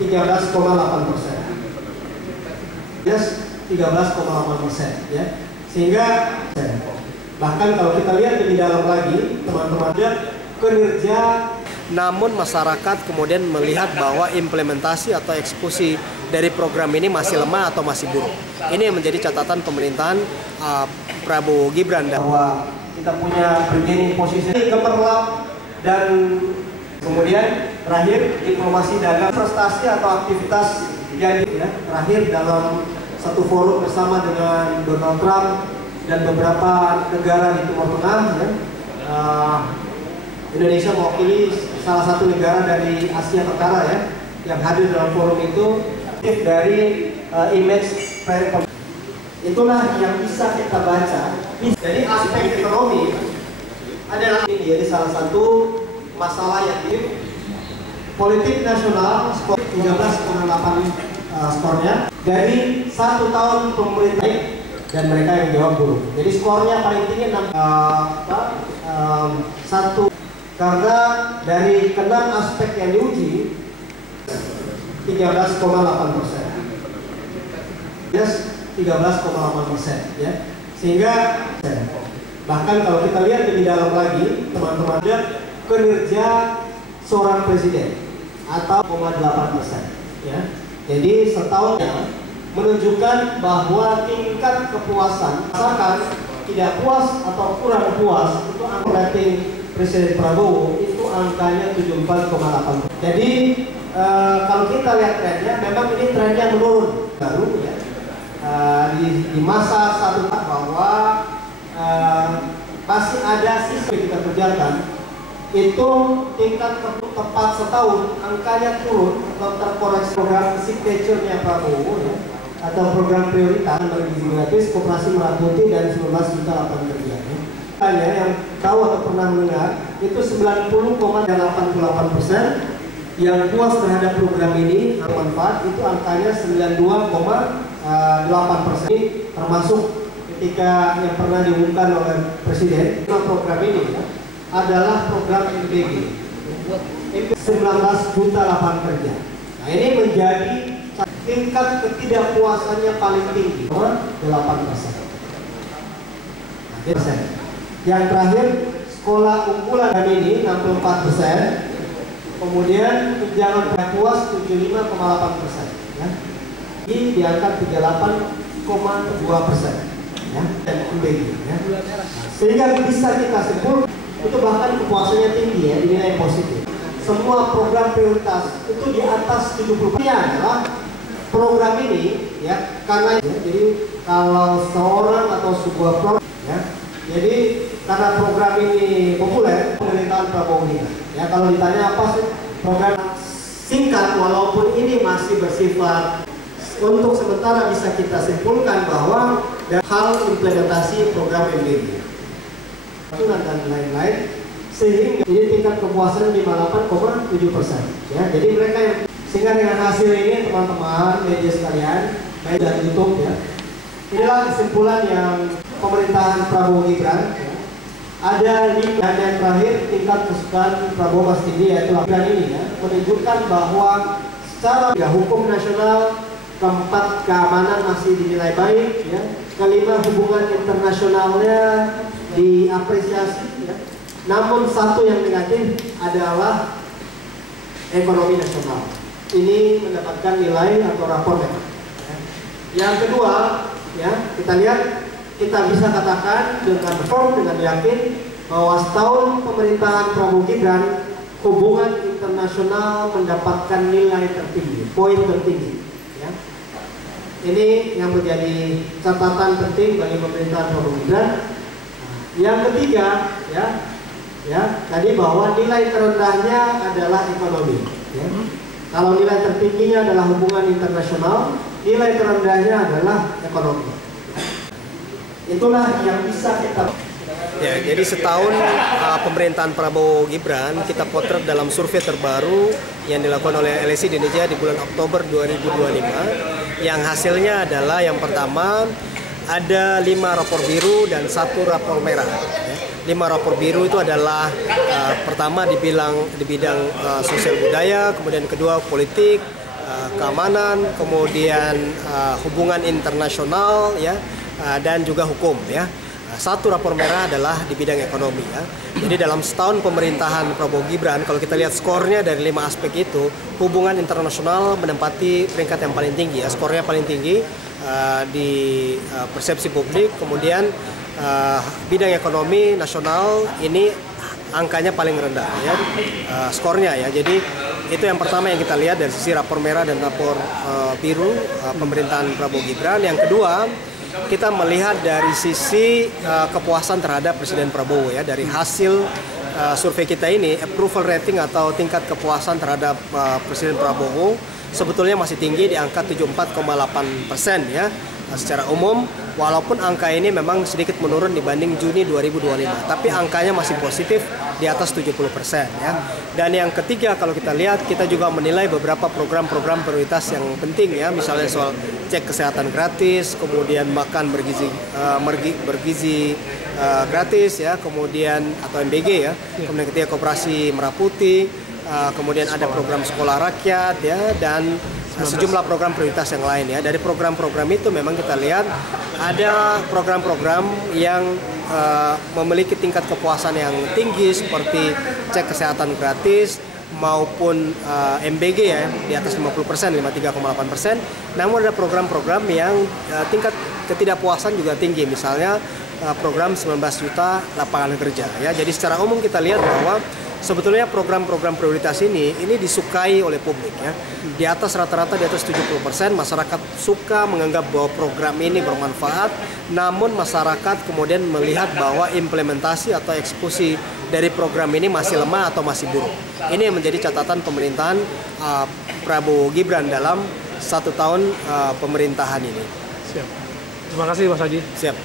13,8%. Yes, 13,8%, ya. Sehingga bahkan kalau kita lihat lebih dalam lagi, teman-teman, kinerja. Namun masyarakat kemudian melihat bahwa implementasi atau eksekusi dari program ini masih lemah atau masih buruk. Ini yang menjadi catatan pemerintahan Prabowo Gibran, bahwa kita punya bargaining posisi gemerlap, dan kemudian terakhir diplomasi dagang, prestasi atau aktivitas yang terakhir dalam satu forum bersama dengan Donald Trump dan beberapa negara di Timur Tengah, ya. Indonesia mewakili salah satu negara dari Asia Tenggara, ya, yang hadir dalam forum itu dari image. Itulah yang bisa kita baca. Jadi aspek ekonomi adalah ini jadi salah satu masalah yang politik nasional skor 13,8 skornya dari 1 tahun pemerintah, dan mereka yang jawab buruk. Jadi skornya paling tinggi 1. Karena dari ke-6 aspek yang diuji 13,8%. Yes, 13,8%, ya. Sehingga bahkan kalau kita lihat lebih dalam lagi, teman-teman, kinerja seorang presiden atau 0,8%, ya. Jadi setahunnya menunjukkan bahwa tingkat kepuasan masyarakat tidak puas atau kurang puas itu rating Presiden Prabowo itu angkanya 74,8%. Jadi kalau kita lihat trennya, memang ini trennya menurun baru, ya. Di masa satu tahun bahwa masih ada sisa yang kita kerjakan, itu tingkat tepat setahun angkanya turun atau terkoreksi. Program signature-nya Prabowo, ya, atau program prioritas bagi gizi gratis, koperasi merah putih, dan 19 juta lapangan kerja. Yang tahu atau pernah mendengar itu 90,88%. Yang puas terhadap program ini manfaat itu angkanya 92,8%. Termasuk ketika yang pernah diumumkan oleh Presiden, program ini, ya, adalah program MBG, 19 juta lapangan kerja. Nah, ini menjadi tingkat ketidakpuasannya paling tinggi, 8%. Yang terakhir, sekolah unggulan ini 64%. Kemudian tunjangan puas 75,8%, ya. Ini di angka 38,2%, ya, dan MBG, ya. Sehingga bisa kita sebut itu bahkan kepuasannya tinggi, ya, dinilai positif. Semua program prioritas itu di atas 70%. Adalah program ini, ya, karena, ya, jadi kalau seorang atau sebuah program, ya, jadi karena program ini populer, pemerintahan Prabowo ini, ya, kalau ditanya apa sih program singkat, walaupun ini masih bersifat untuk sementara, bisa kita simpulkan bahwa hal implementasi program MBG dan lain-lain, sehingga jadi tingkat kepuasan 58,7%, ya. Jadi mereka yang, sehingga dengan hasil ini, teman-teman media sekalian, baik dari YouTube, ya, inilah kesimpulan yang pemerintahan Prabowo Gibran, ya. Ada 5 yang terakhir tingkat kesukaan Prabowo masih tinggi, yaitu laporan ini, ya, menunjukkan bahwa secara hukum nasional, keempat, keamanan masih dinilai baik, ya. Kelima, hubungan internasionalnya diapresiasi, ya. Namun satu yang negatif adalah ekonomi nasional. Ini mendapatkan nilai atau rapor merah, ya. Yang kedua, ya, kita lihat, kita bisa katakan dengan yakin bahwa setahun pemerintahan Prabowo Gibran, hubungan internasional mendapatkan nilai tertinggi, poin tertinggi, ya. Ini yang menjadi catatan penting bagi pemerintahan Prabowo Gibran. Yang ketiga, ya, tadi bahwa nilai terendahnya adalah ekonomi, ya. Kalau nilai tertingginya adalah hubungan internasional, nilai terendahnya adalah ekonomi. Itulah yang bisa kita. Ya, jadi setahun pemerintahan Prabowo Gibran kita potret dalam survei terbaru yang dilakukan oleh LSI Indonesia di bulan Oktober 2025, yang hasilnya adalah yang pertama ada 5 rapor biru dan 1 rapor merah. 5 rapor biru itu adalah pertama di bidang sosial budaya, kemudian kedua politik, keamanan, kemudian hubungan internasional, ya, dan juga hukum, ya. Satu rapor merah adalah di bidang ekonomi, ya. Jadi dalam setahun pemerintahan Prabowo Gibran, kalau kita lihat skornya dari 5 aspek itu, hubungan internasional menempati peringkat yang paling tinggi, ya. Skornya paling tinggi di persepsi publik. Kemudian bidang ekonomi nasional ini angkanya paling rendah, ya, skornya, ya. Jadi itu yang pertama yang kita lihat dari sisi rapor merah dan rapor biru pemerintahan Prabowo Gibran. Yang kedua, kita melihat dari sisi kepuasan terhadap Presiden Prabowo, ya. Dari hasil survei kita ini, approval rating atau tingkat kepuasan terhadap Presiden Prabowo sebetulnya masih tinggi di angka 74,8%, ya. Secara umum, walaupun angka ini memang sedikit menurun dibanding Juni 2025, tapi angkanya masih positif di atas 70%, ya. Dan yang ketiga, kalau kita lihat, kita juga menilai beberapa program-program prioritas yang penting, ya. Misalnya soal cek kesehatan gratis, kemudian makan bergizi gratis, ya, kemudian atau MBG, ya. Kemudian ketiga, koperasi Merah Putih, kemudian ada program sekolah rakyat, ya, dan sejumlah program prioritas yang lain, ya. Dari program-program itu memang kita lihat ada program-program yang memiliki tingkat kepuasan yang tinggi seperti cek kesehatan gratis maupun MBG, ya, di atas 50%, 53,8%. Namun ada program-program yang tingkat ketidakpuasan juga tinggi, misalnya program 19 juta lapangan kerja, ya. Jadi secara umum kita lihat bahwa sebetulnya program-program prioritas ini disukai oleh publik, ya. Di atas rata-rata di atas 70% masyarakat suka menganggap bahwa program ini bermanfaat, namun masyarakat kemudian melihat bahwa implementasi atau eksekusi dari program ini masih lemah atau masih buruk. Ini yang menjadi catatan pemerintahan Prabowo Gibran dalam 1 tahun pemerintahan ini. Siap. Terima kasih Mas Haji. Siap.